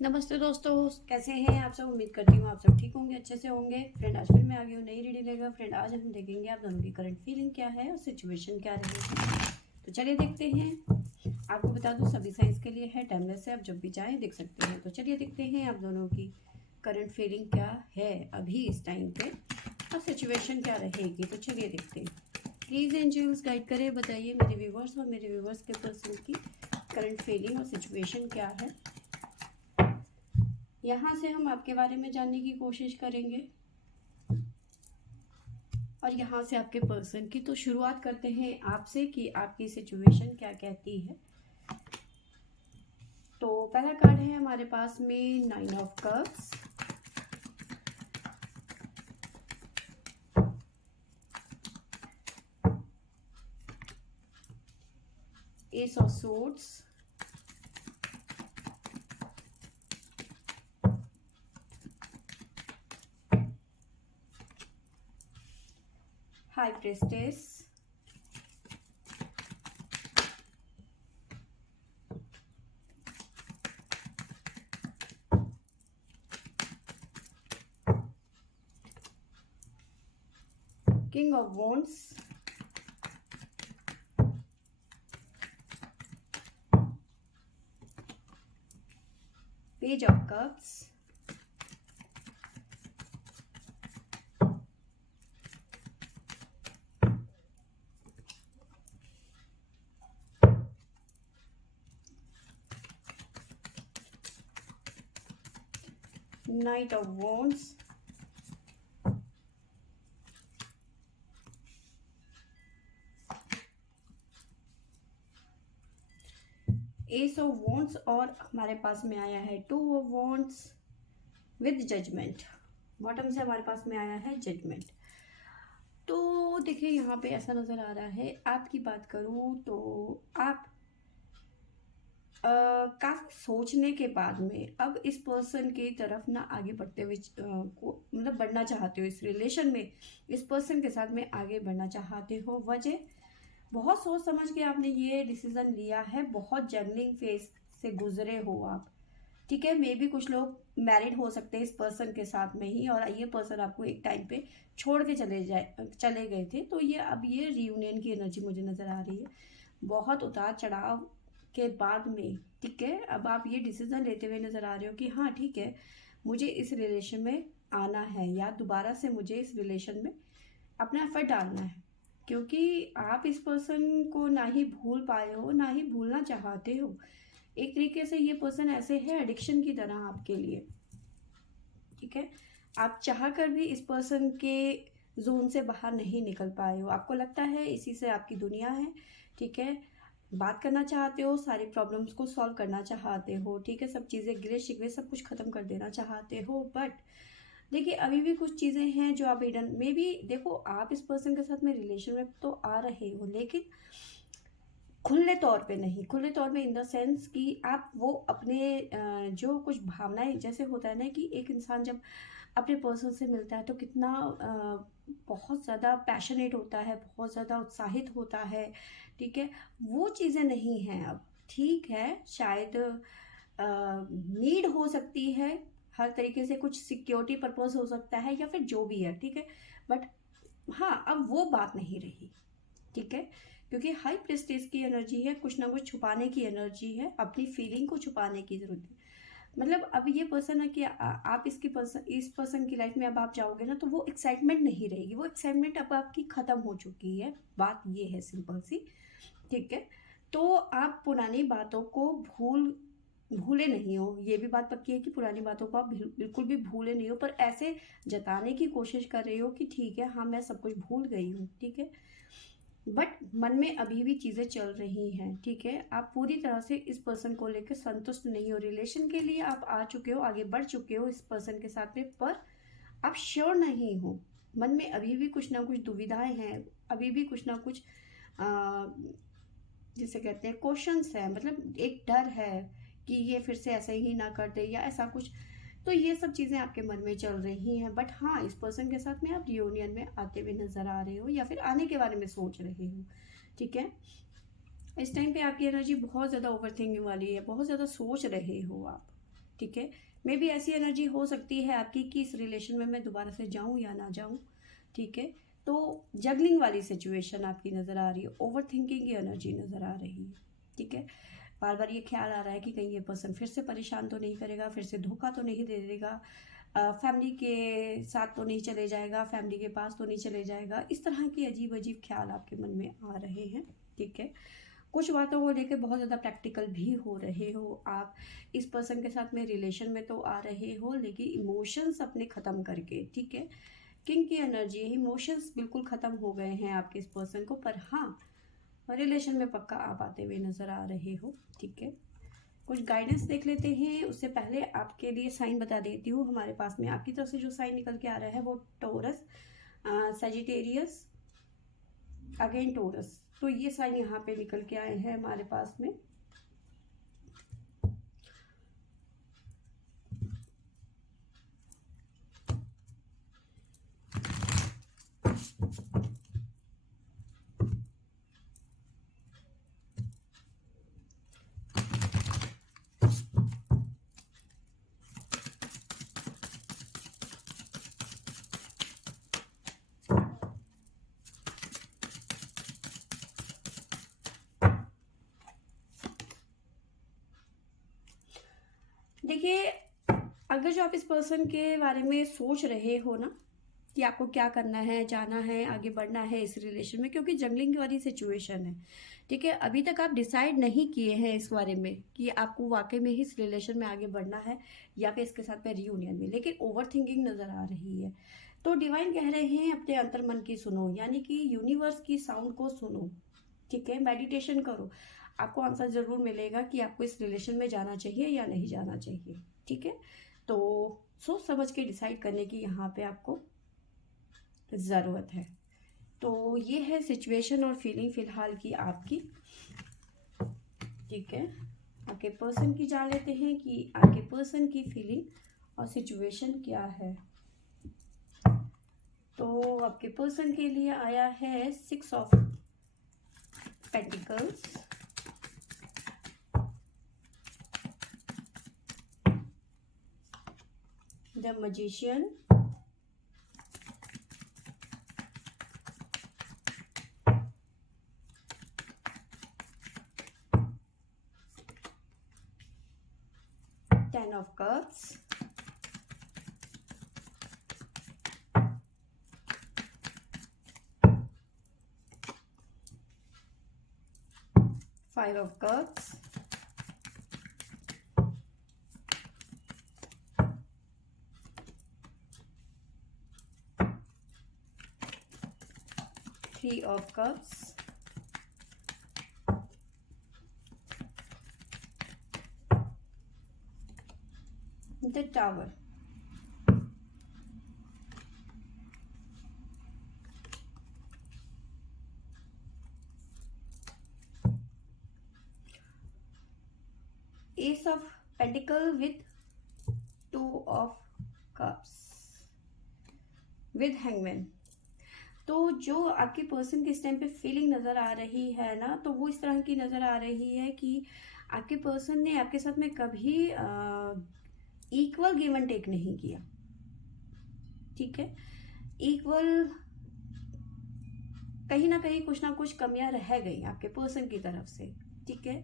नमस्ते दोस्तों, कैसे हैं आप सब। उम्मीद करती हूँ आप सब ठीक होंगे, अच्छे से होंगे। फ्रेंड, आज फिर मैं आ गई हूँ नई रीडिंग लेकर। फ्रेंड, आज हम देखेंगे आप दोनों की करंट फीलिंग क्या है और सिचुएशन क्या रहेगी। तो चलिए देखते हैं। आपको बता दूँ सभी साइंस के लिए है, टाइमलेस है, आप जब भी चाहें देख सकते हैं। तो चलिए देखते हैं आप दोनों की करंट फीलिंग क्या है अभी इस टाइम पे और सिचुएशन क्या रहेगी। तो चलिए देखते हैं। प्लीज़ एंजल्स गाइड करें, बताइए मेरे व्यूवर्स और मेरे व्यूवर्स के पर्सन की करंट फीलिंग और सिचुएशन क्या है। यहाँ से हम आपके बारे में जानने की कोशिश करेंगे और यहाँ से आपके पर्सन की। तो शुरुआत करते हैं आपसे कि आपकी सिचुएशन क्या कहती है। तो पहला कार्ड है हमारे पास में 9 of cups, ace of swords, high priestess, king of wands, page of cups, knight of wands, ace of wands और हमारे पास में आया है 2 of wands with judgement. Bottom से हमारे पास में आया है जजमेंट। तो देखिए यहाँ पे ऐसा नज़र आ रहा है, आपकी बात करूँ तो आप काफ़ी सोचने के बाद में अब इस पर्सन की तरफ ना आगे बढ़ते हुए को मतलब बढ़ना चाहते हो इस रिलेशन में। इस पर्सन के साथ में आगे बढ़ना चाहते हो। वजह बहुत सोच समझ के आपने ये डिसीजन लिया है, बहुत जर्निंग फेज से गुजरे हो आप। ठीक है, मे भी कुछ लोग मैरिड हो सकते हैं इस पर्सन के साथ में ही, और ये पर्सन आपको एक टाइम पे छोड़ के चले गए थे। तो ये अब ये रियूनियन की एनर्जी मुझे नज़र आ रही है, बहुत उतार चढ़ाव के बाद में। ठीक है, अब आप ये डिसीजन लेते हुए नज़र आ रहे हो कि हाँ ठीक है, मुझे इस रिलेशन में आना है या दोबारा से मुझे इस रिलेशन में अपना एफर्ट डालना है। क्योंकि आप इस पर्सन को ना ही भूल पाए हो, ना ही भूलना चाहते हो। एक तरीके से ये पर्सन ऐसे है एडिक्शन की तरह आपके लिए। ठीक है, आप चाह कर भी इस पर्सन के जोन से बाहर नहीं निकल पाए हो। आपको लगता है इसी से आपकी दुनिया है। ठीक है, बात करना चाहते हो, सारी प्रॉब्लम्स को सॉल्व करना चाहते हो। ठीक है, सब चीज़ें गिले शिकवे सब कुछ ख़त्म कर देना चाहते हो। बट देखिए अभी भी कुछ चीज़ें हैं जो आप हिडन में भी देखो। आप इस पर्सन के साथ में रिलेशन में तो आ रहे हो, लेकिन खुले तौर पे नहीं। खुले तौर पे इन द सेंस कि आप वो अपने जो कुछ भावनाएं, जैसे होता है ना कि एक इंसान जब अपने पर्सन से मिलता है तो कितना बहुत ज़्यादा पैशनेट होता है, बहुत ज़्यादा उत्साहित होता है। ठीक है, वो चीज़ें नहीं हैं अब। ठीक है, शायद नीड हो सकती है हर तरीके से, कुछ सिक्योरिटी पर्पस हो सकता है या फिर जो भी है। ठीक है, बट हाँ अब वो बात नहीं रही। ठीक है, क्योंकि हाई प्रेस्टेज की एनर्जी है, कुछ ना कुछ छुपाने की एनर्जी है, अपनी फीलिंग को छुपाने की जरूरत है। मतलब अब ये पर्सन है कि आप इस पर्सन की लाइफ में अब आप जाओगे ना तो वो एक्साइटमेंट नहीं रहेगी। वो एक्साइटमेंट अब आपकी खत्म हो चुकी है, बात ये है सिंपल सी। ठीक है, तो आप पुरानी बातों को भूले नहीं हो। ये भी बात पक्की है कि पुरानी बातों को आप बिल्कुल भी भूले नहीं हो, पर ऐसे जताने की कोशिश कर रहे हो कि ठीक है हाँ मैं सब कुछ भूल गई हूँ। ठीक है, बट मन में अभी भी चीज़ें चल रही हैं। ठीक है, आप पूरी तरह से इस पर्सन को लेकर संतुष्ट नहीं हो। रिलेशन के लिए आप आ चुके हो, आगे बढ़ चुके हो इस पर्सन के साथ में, पर आप श्योर नहीं हो। मन में अभी भी कुछ ना कुछ दुविधाएं हैं, अभी भी कुछ ना कुछ आ, जिसे कहते हैं क्वेश्चंस है, मतलब एक डर है कि ये फिर से ऐसे ही ना कर दे या ऐसा कुछ। तो ये सब चीज़ें आपके मन में चल रही हैं। बट हाँ, इस पर्सन के साथ में आप रियूनियन में आते हुए नजर आ रहे हो या फिर आने के बारे में सोच रहे हो। ठीक है, इस टाइम पे आपकी एनर्जी बहुत ज़्यादा ओवर थिंकिंग वाली है, बहुत ज़्यादा सोच रहे हो आप। ठीक है। मे भी ऐसी एनर्जी हो सकती है आपकी कि इस रिलेशन में मैं दोबारा से जाऊं या ना जाऊं, ठीक है। तो जगलिंग वाली सिचुएशन आपकी नज़र आ रही है, ओवर थिंकिंग की एनर्जी नज़र आ रही है, ठीक है। बार बार ये ख्याल आ रहा है कि कहीं ये पर्सन फिर से परेशान तो नहीं करेगा, फिर से धोखा तो नहीं दे देगा, फैमिली के साथ तो नहीं चले जाएगा, फैमिली के पास तो नहीं चले जाएगा। इस तरह की अजीब अजीब ख्याल आपके मन में आ रहे हैं, ठीक है। कुछ बातों को लेकर बहुत ज़्यादा प्रैक्टिकल भी हो रहे हो आप। इस पर्सन के साथ में रिलेशन में तो आ रहे हो, लेकिन इमोशंस अपने ख़त्म करके, ठीक है। किंग की एनर्जी, इमोशंस बिल्कुल ख़त्म हो गए हैं आपके इस पर्सन को, पर हाँ रिलेशन में पक्का आप आते हुए नज़र आ रहे हो, ठीक है। कुछ गाइडेंस देख लेते हैं, उससे पहले आपके लिए साइन बता देती हूँ। हमारे पास में आपकी तरफ से जो साइन निकल के आ रहा है वो टॉरस, सजिटेरियस, अगेन टॉरस। तो ये साइन यहाँ पे निकल के आए हैं हमारे पास में। देखिए, अगर जो आप इस पर्सन के बारे में सोच रहे हो ना कि आपको क्या करना है, जाना है, आगे बढ़ना है इस रिलेशन में, क्योंकि जंगलिंग वाली सिचुएशन है, ठीक है। अभी तक आप डिसाइड नहीं किए हैं इस बारे में कि आपको वाकई में ही इस रिलेशन में आगे बढ़ना है या फिर इसके साथ में रियूनियन में, लेकिन ओवर थिंकिंग नज़र आ रही है। तो डिवाइन कह रहे हैं अपने अंतर मन की सुनो, यानी कि यूनिवर्स की साउंड को सुनो, ठीक है। मेडिटेशन करो, आपको आंसर ज़रूर मिलेगा कि आपको इस रिलेशन में जाना चाहिए या नहीं जाना चाहिए, ठीक है। तो सोच समझ के डिसाइड करने की यहाँ पे आपको ज़रूरत है। तो ये है सिचुएशन और फीलिंग फ़िलहाल की आपकी, ठीक है। आपके पर्सन की जान लेते हैं कि आपके पर्सन की फीलिंग और सिचुएशन क्या है। तो आपके पर्सन के लिए आया है 6 of pentacles, the magician, Ten of Cups, Five of Cups, Three of Cups, the Tower. Ace of Pentacle with Two of Cups with Hangman. तो जो आपके पर्सन की इस टाइम पे फीलिंग नज़र आ रही है ना, तो वो इस तरह की नज़र आ रही है कि आपके पर्सन ने आपके साथ में कभी इक्वल गिव एंड टेक नहीं किया, ठीक है। इक्वल कहीं ना कहीं कुछ ना कुछ कमियां रह गई आपके पर्सन की तरफ से, ठीक है।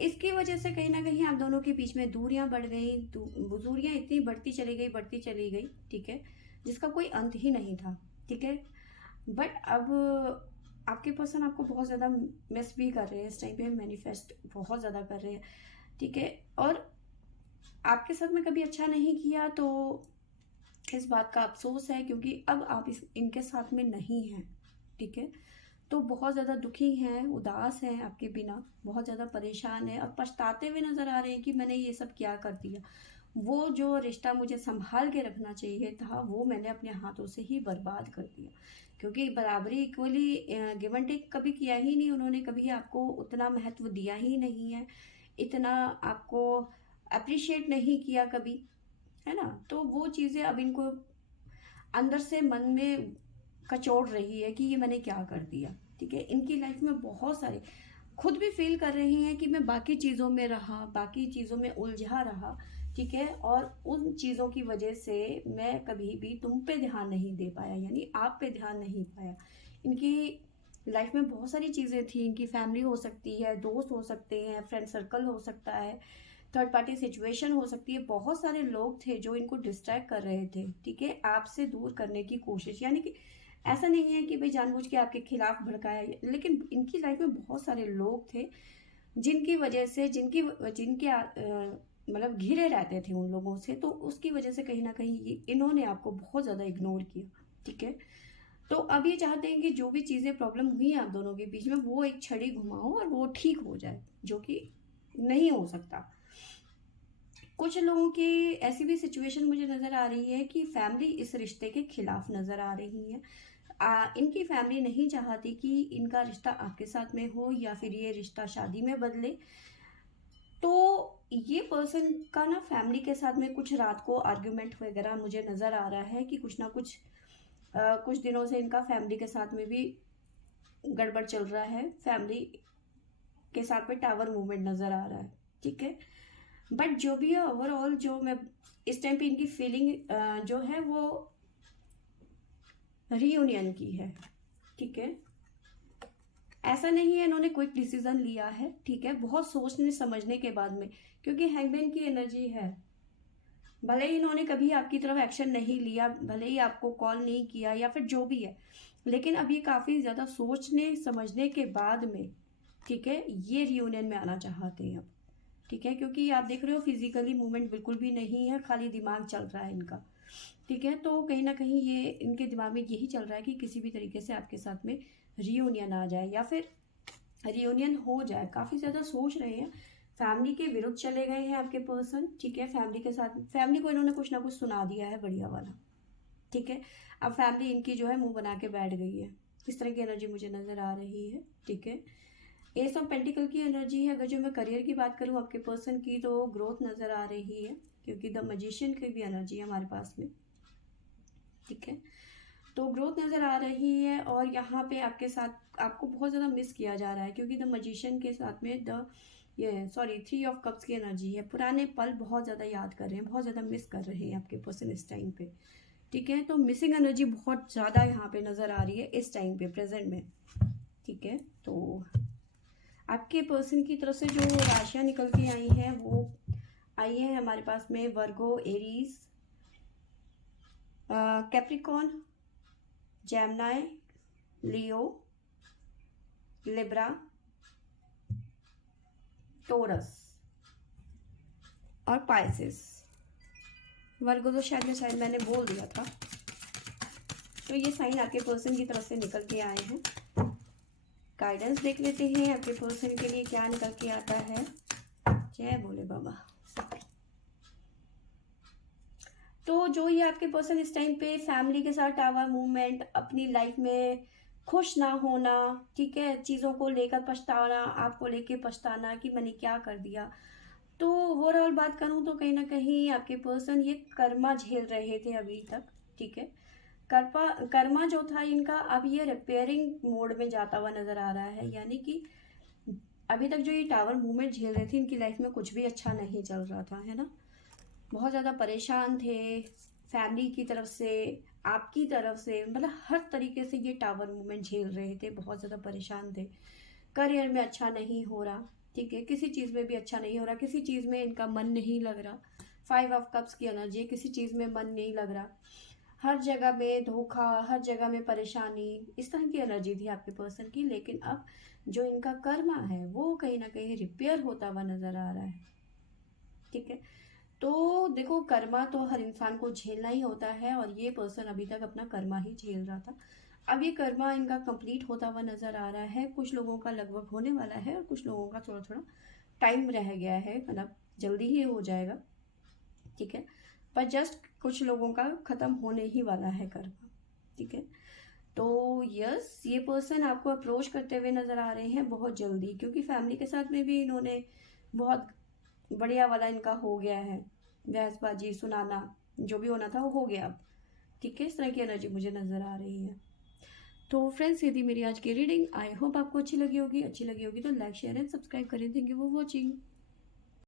इसकी वजह से कहीं ना कहीं आप दोनों के बीच में दूरियां बढ़ गई, दूरियां इतनी बढ़ती चली गई, ठीक है, जिसका कोई अंत ही नहीं था, ठीक है। बट अब आपके पर्सन आपको बहुत ज़्यादा मिस भी कर रहे हैं इस टाइम पे, मैनिफेस्ट बहुत ज़्यादा कर रहे हैं, ठीक है। और आपके साथ में कभी अच्छा नहीं किया, तो इस बात का अफसोस है, क्योंकि अब आप इनके साथ में नहीं हैं, ठीक है। तो बहुत ज़्यादा दुखी हैं, उदास हैं आपके बिना, बहुत ज़्यादा परेशान हैं और पछताते हुए नज़र आ रहे हैं कि मैंने ये सब क्या कर दिया। वो जो रिश्ता मुझे संभाल के रखना चाहिए था, वो मैंने अपने हाथों से ही बर्बाद कर दिया, क्योंकि बराबरी इक्वली गिव एंड टेक कभी किया ही नहीं उन्होंने, कभी आपको उतना महत्व दिया ही नहीं है, इतना आपको अप्रिशिएट नहीं किया कभी, है ना। तो वो चीज़ें अब इनको अंदर से मन में कचोड़ रही है कि ये मैंने क्या कर दिया, ठीक है। इनकी लाइफ में बहुत सारे खुद भी फील कर रहे हैं कि मैं बाकी चीज़ों में रहा, बाकी चीज़ों में उलझा रहा, ठीक है, और उन चीज़ों की वजह से मैं कभी भी तुम पे ध्यान नहीं दे पाया, यानी आप पे ध्यान नहीं पाया। इनकी लाइफ में बहुत सारी चीज़ें थी, इनकी फैमिली हो सकती है, दोस्त हो सकते हैं, फ्रेंड सर्कल हो सकता है, थर्ड पार्टी सिचुएशन हो सकती है, बहुत सारे लोग थे जो इनको डिस्ट्रैक्ट कर रहे थे, ठीक है, आपसे दूर करने की कोशिश। यानी कि ऐसा नहीं है कि भाई जानबूझ के आपके खिलाफ भड़काया, लेकिन इनकी लाइफ में बहुत सारे लोग थे जिनकी वजह से जिनके मतलब घिरे रहते थे उन लोगों से, तो उसकी वजह से कहीं ना कहीं इन्होंने आपको बहुत ज़्यादा इग्नोर किया, ठीक है। तो अब ये चाहते हैं कि जो भी चीज़ें प्रॉब्लम हुई आप दोनों के बीच में वो एक छड़ी घुमाओ और वो ठीक हो जाए, जो कि नहीं हो सकता। कुछ लोगों की ऐसी भी सिचुएशन मुझे नज़र आ रही है कि फैमिली इस रिश्ते के खिलाफ नज़र आ रही है। इनकी फैमिली नहीं चाहती कि इनका रिश्ता आपके साथ में हो या फिर ये रिश्ता शादी में बदले। तो ये पर्सन का ना फैमिली के साथ में कुछ रात को आर्ग्यूमेंट वगैरह मुझे नज़र आ रहा है कि कुछ ना कुछ कुछ दिनों से इनका फैमिली के साथ में भी गड़बड़ चल रहा है, फैमिली के साथ में टावर मूवमेंट नज़र आ रहा है, ठीक है। बट जो भी है ओवरऑल, जो मैं इस टाइम पे इनकी फीलिंग जो है वो रीयूनियन की है, ठीक है। ऐसा नहीं है इन्होंने क्विक डिसीजन लिया है, ठीक है, बहुत सोचने समझने के बाद में, क्योंकि हैंगमैन की एनर्जी है। भले ही इन्होंने कभी आपकी तरफ एक्शन नहीं लिया, भले ही आपको कॉल नहीं किया या फिर जो भी है, लेकिन अब ये काफ़ी ज़्यादा सोचने समझने के बाद में, ठीक है, ये रियूनियन में आना चाहते हैं अब, ठीक है, क्योंकि आप देख रहे हो फिजिकली मूवमेंट बिल्कुल भी नहीं है, खाली दिमाग चल रहा है इनका, ठीक है। तो कहीं ना कहीं ये इनके दिमाग में यही चल रहा है कि किसी भी तरीके से आपके साथ में रियूनियन आ जाए या फिर रियूनियन हो जाए। काफ़ी ज़्यादा सोच रहे हैं, फैमिली के विरुद्ध चले गए हैं आपके पर्सन, ठीक है। फैमिली के साथ, फैमिली को इन्होंने कुछ ना कुछ सुना दिया है बढ़िया वाला, ठीक है। अब फैमिली इनकी जो है मुंह बना के बैठ गई है, इस तरह की एनर्जी मुझे नज़र आ रही है, ठीक है। एस ऑफ पेंटिकल की एनर्जी है। अगर जो मैं करियर की बात करूँ आपके पर्सन की, तो ग्रोथ नज़र आ रही है, क्योंकि द मैजिशियन की भी एनर्जी है हमारे पास में, ठीक है। तो ग्रोथ नज़र आ रही है और यहाँ पे आपके साथ आपको बहुत ज़्यादा मिस किया जा रहा है, क्योंकि द मैजिशियन के साथ में थ्री ऑफ कप्स की एनर्जी है। पुराने पल बहुत ज़्यादा याद कर रहे हैं, बहुत ज़्यादा मिस कर रहे हैं आपके पर्सन इस टाइम पे, ठीक है। तो मिसिंग एनर्जी बहुत ज़्यादा यहाँ पे नज़र आ रही है इस टाइम पे प्रेजेंट में, ठीक है। तो आपके पर्सन की तरफ से जो राशियाँ निकल के आई हैं वो आई है हमारे पास में वर्गो, एरीज, कैप्रिकॉन, जेमिनी, लियो, लिब्रा, टोरस और पाइसेस। वर्गो तो शायद मैंने बोल दिया था। तो ये साइन आपके पर्सन की तरफ से निकल के आए हैं। गाइडेंस देख लेते हैं आपके पर्सन के लिए क्या निकल के आता है। जय भोले बाबा। तो जो ये आपके पर्सन इस टाइम पे फैमिली के साथ टावर मूवमेंट, अपनी लाइफ में खुश ना होना, ठीक है, चीज़ों को लेकर पछताना, आपको लेके पछताना कि मैंने क्या कर दिया। तो ओवरऑल बात करूँ तो कहीं ना कहीं आपके पर्सन ये कर्मा झेल रहे थे अभी तक, ठीक है। कर्मा जो था इनका, अब ये रिपेयरिंग मोड में जाता हुआ नजर आ रहा है। यानी कि अभी तक जो ये टावर मूवमेंट झेल रहे थे, इनकी लाइफ में कुछ भी अच्छा नहीं चल रहा था, है ना। बहुत ज़्यादा परेशान थे, फैमिली की तरफ से, आपकी तरफ से, मतलब हर तरीके से ये टावर मूवमेंट झेल रहे थे, बहुत ज़्यादा परेशान थे। करियर में अच्छा नहीं हो रहा, ठीक है, किसी चीज़ में भी अच्छा नहीं हो रहा, किसी चीज़ में इनका मन नहीं लग रहा। 5 ऑफ कप्स की एनर्जी, किसी चीज़ में मन नहीं लग रहा, हर जगह में धोखा, हर जगह में परेशानी, इस तरह की एनर्जी थी आपके पर्सन की। लेकिन अब जो इनका कर्मा है वो कहीं ना कहीं रिपेयर होता हुआ नजर आ रहा है, ठीक है। तो देखो, कर्मा तो हर इंसान को झेलना ही होता है और ये पर्सन अभी तक अपना कर्मा ही झेल रहा था। अब ये कर्मा इनका कंप्लीट होता हुआ नजर आ रहा है। कुछ लोगों का लगभग होने वाला है और कुछ लोगों का थोड़ा थोड़ा टाइम रह गया है, मतलब जल्दी ही हो जाएगा, ठीक है। पर जस्ट कुछ लोगों का खत्म होने ही वाला है कर्मा, ठीक है। तो यस, ये पर्सन आपको अप्रोच करते हुए नजर आ रहे हैं बहुत जल्दी, क्योंकि फैमिली के साथ में भी इन्होंने बहुत बढ़िया वाला इनका हो गया है, बहसबाजी सुनाना, जो भी होना था वो हो गया अब, ठीक है। इस तरह की एनर्जी मुझे नजर आ रही है। तो फ्रेंड्स ये थी मेरी आज की रीडिंग। आई होप आपको अच्छी लगी होगी तो लाइक शेयर एंड सब्सक्राइब करें। Thank you for watching.